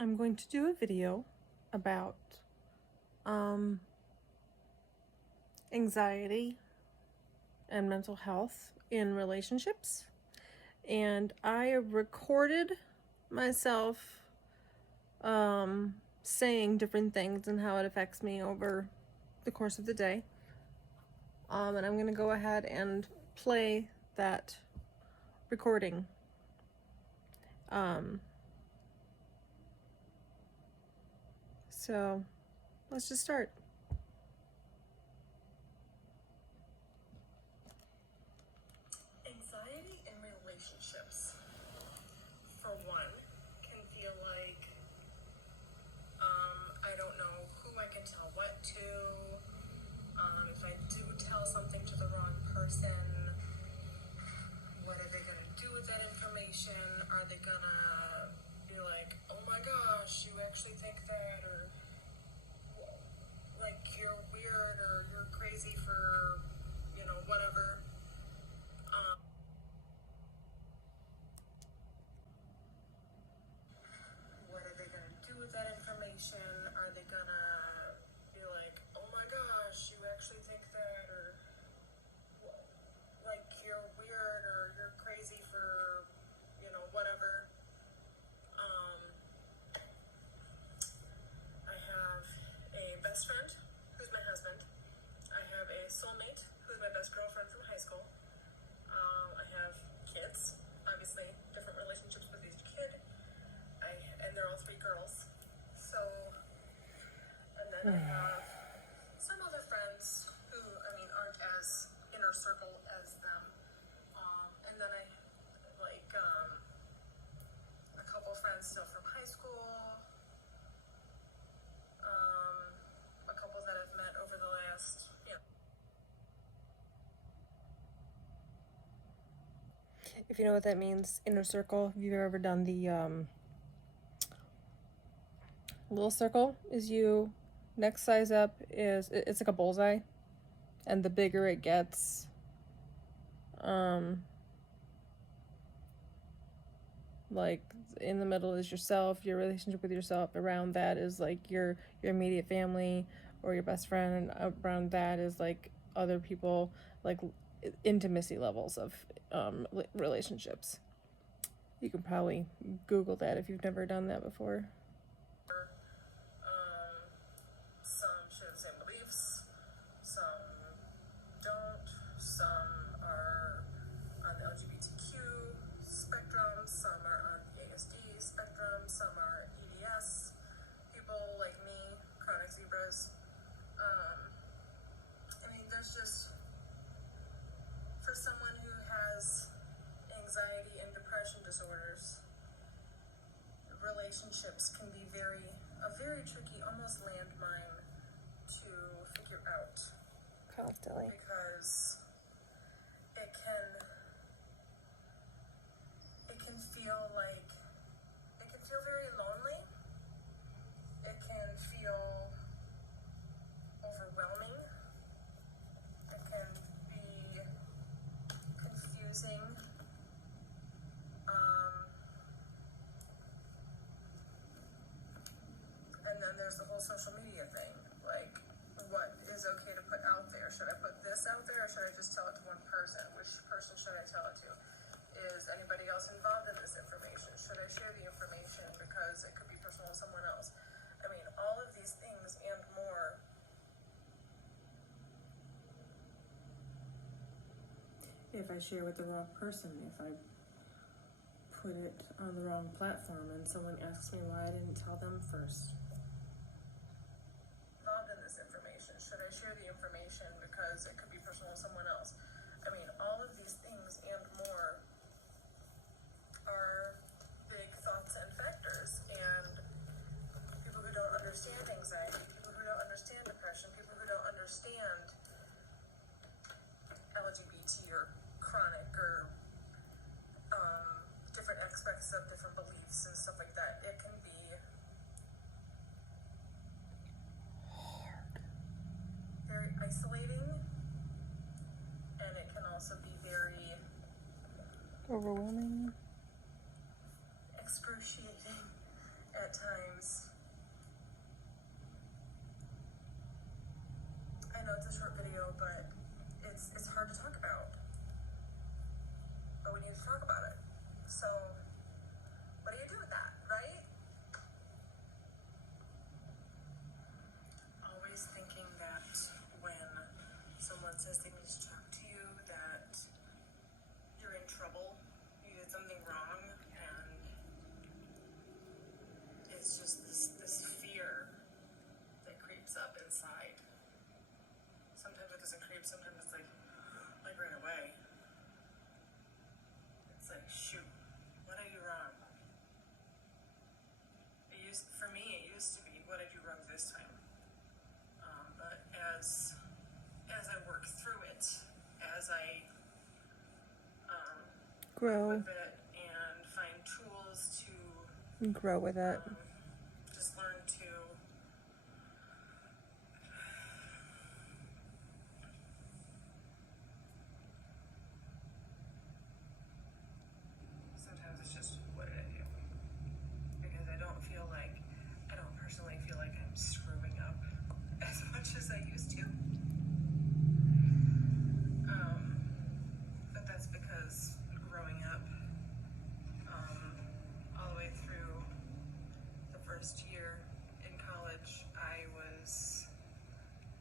I'm going to do a video about anxiety and mental health in relationships. And I recorded myself saying different things and how it affects me over the course of the day. And I'm going to go ahead and play that recording. So let's just start. Anxiety in relationships, for one, can feel like I don't know who I can tell what to. If I do tell something to the wrong person, what are they going to do with that information? Are they going to be like, oh my gosh, you actually think that? Or like you're weird or you're crazy for, whatever. What are they going to do with that information? Are they going to be like, oh my gosh, you actually think that? Or like you're weird or you're crazy for, whatever. I have a best friend who's my husband. I have a soulmate who's my best girlfriend from high school. I have kids, obviously, different relationships with each kid. And they're all 3 girls. So, and then I have some other friends who, aren't as inner circle as them. And then I, a couple friends still from high school. A couple that I've met over the last, If you know what that means, inner circle, if you've ever done the little circle is you, next size up is, it's like a bullseye, and the bigger it gets, like in the middle is yourself, your relationship with yourself. Around that is like your immediate family or your best friend, and around that is like other people, like intimacy levels of relationships. You can probably Google that if you've never done that before. some share the same beliefs, some don't, some are on the LGBTQ spectrum, some are on the ASD spectrum, some are EDS, people like me, chronic zebras. There's just, for someone who has anxiety and depression disorders, relationships can be a very tricky, almost landmine to figure out. Constantly. Because it can feel very lonely. It can feel overwhelming. It can be confusing. And then there's the whole social media thing. Like, what is okay to put out there? Should I put this out there, or should I just tell it to one person? Which person should I tell it to? Is anybody else involved in this information? Should I share the information because it could be personal to someone else? All of these things and more. If I share with the wrong person, if I put it on the wrong platform and someone asks me why I didn't tell them first. Involved in this information, should I share the information because it could be personal to someone else? All of these things and more are big thoughts and factors, and people who don't understand anxiety, people who don't understand depression, people who don't understand LGBT or chronic or different aspects of different beliefs and stuff like that, it can be very isolating, and it can also be very Overwhelming. excruciating at times. for me, it used to be, what did you run this time? But as I work through it, as I Grow. with it and find tools to Grow with it. just learn to sometimes it's just, what did I do? Because I don't personally feel like I'm screwing up as much as I used to. But that's because growing up, all the way through the first year in college, I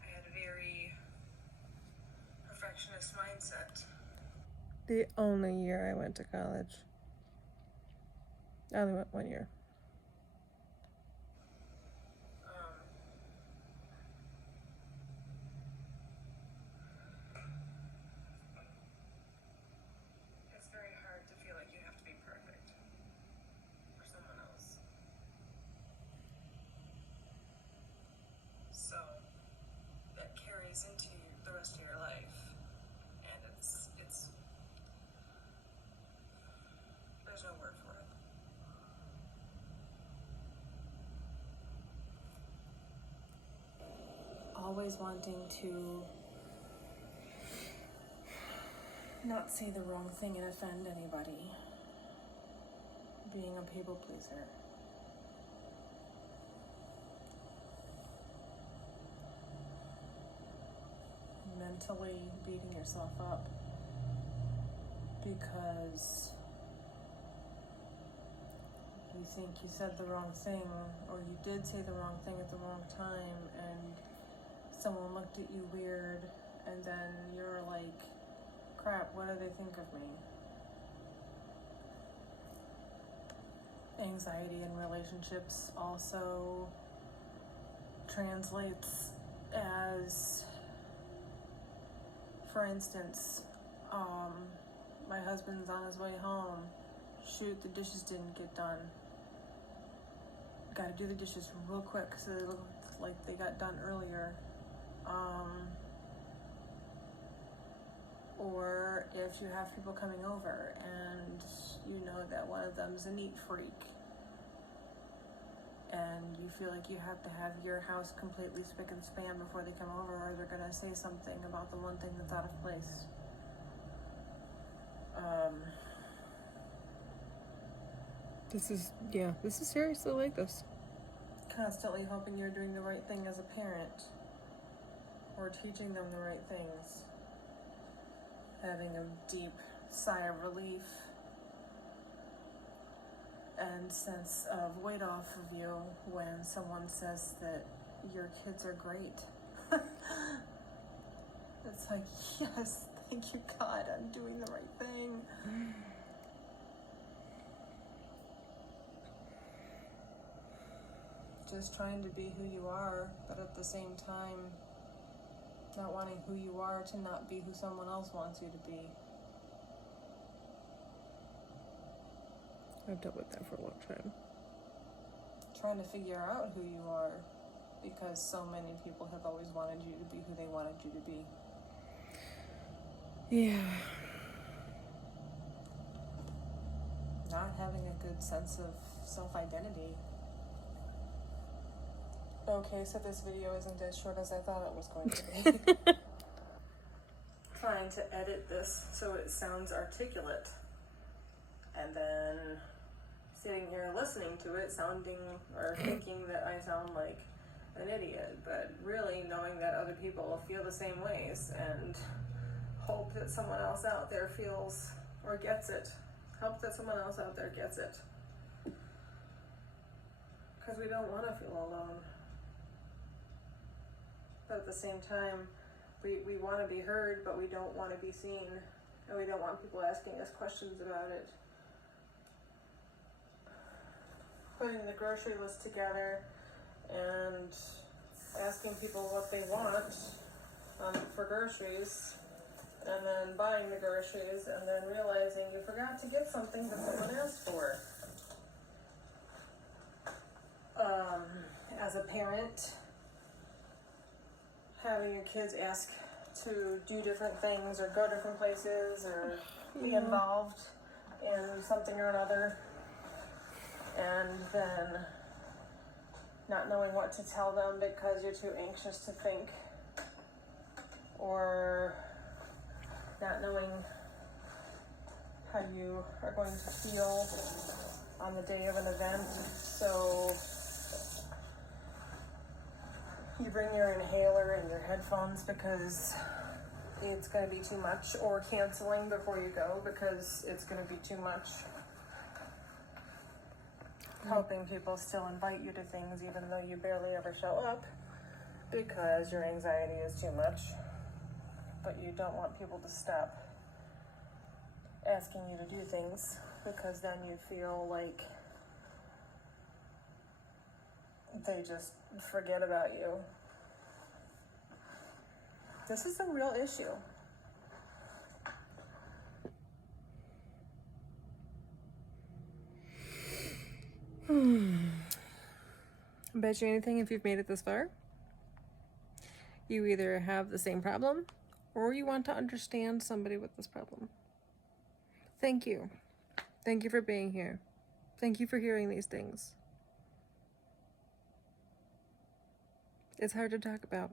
had a very perfectionist mindset. The only year I went to college. I only went 1 year. It's very hard to feel like you have to be perfect for someone else. So that carries into the rest of your life, and it's there's no word for it. Always wanting to not say the wrong thing and offend anybody. Being a people pleaser. Mentally beating yourself up because you think you said the wrong thing, or you did say the wrong thing at the wrong time, and someone looked at you weird, and then you're like, crap, what do they think of me? Anxiety in relationships also translates as, for instance, my husband's on his way home. Shoot, the dishes didn't get done. Gotta do the dishes real quick so they look like they got done earlier. Or if you have people coming over and you know that one of them's a neat freak and you feel like you have to have your house completely spick and span before they come over, or they're gonna say something about the one thing that's out of place. This is seriously like this. Constantly hoping you're doing the right thing as a parent, or teaching them the right things. Having a deep sigh of relief and sense of weight off of you when someone says that your kids are great. It's like, yes, thank you, God, I'm doing the right thing. Just trying to be who you are, but at the same time, not wanting who you are to not be who someone else wants you to be. I've dealt with that for a long time. Trying to figure out who you are, because so many people have always wanted you to be who they wanted you to be. Yeah. Not having a good sense of self-identity. Okay, so this video isn't as short as I thought it was going to be. Trying to edit this so it sounds articulate, and then sitting here listening to it sounding or thinking that I sound like an idiot, but really knowing that other people feel the same ways, and hope that someone else out there feels or gets it. Hope that someone else out there gets it. Because we don't want to feel alone. But at the same time, we want to be heard, but we don't want to be seen. And we don't want people asking us questions about it. Putting the grocery list together and asking people what they want for groceries, and then buying the groceries, and then realizing you forgot to get something that someone asked for. as a parent, having your kids ask to do different things or go different places or be involved in something or another, and then not knowing what to tell them because you're too anxious to think, or not knowing how you are going to feel on the day of an event. So you bring your inhaler and your headphones because it's going to be too much, or canceling before you go because it's going to be too much. Helping people still invite you to things even though you barely ever show up because your anxiety is too much, but you don't want people to stop asking you to do things because then you feel like they just forget about you. This is a real issue. I bet you anything, if you've made it this far, you either have the same problem or you want to understand somebody with this problem. Thank you. Thank you for being here. Thank you for hearing these things. It's hard to talk about.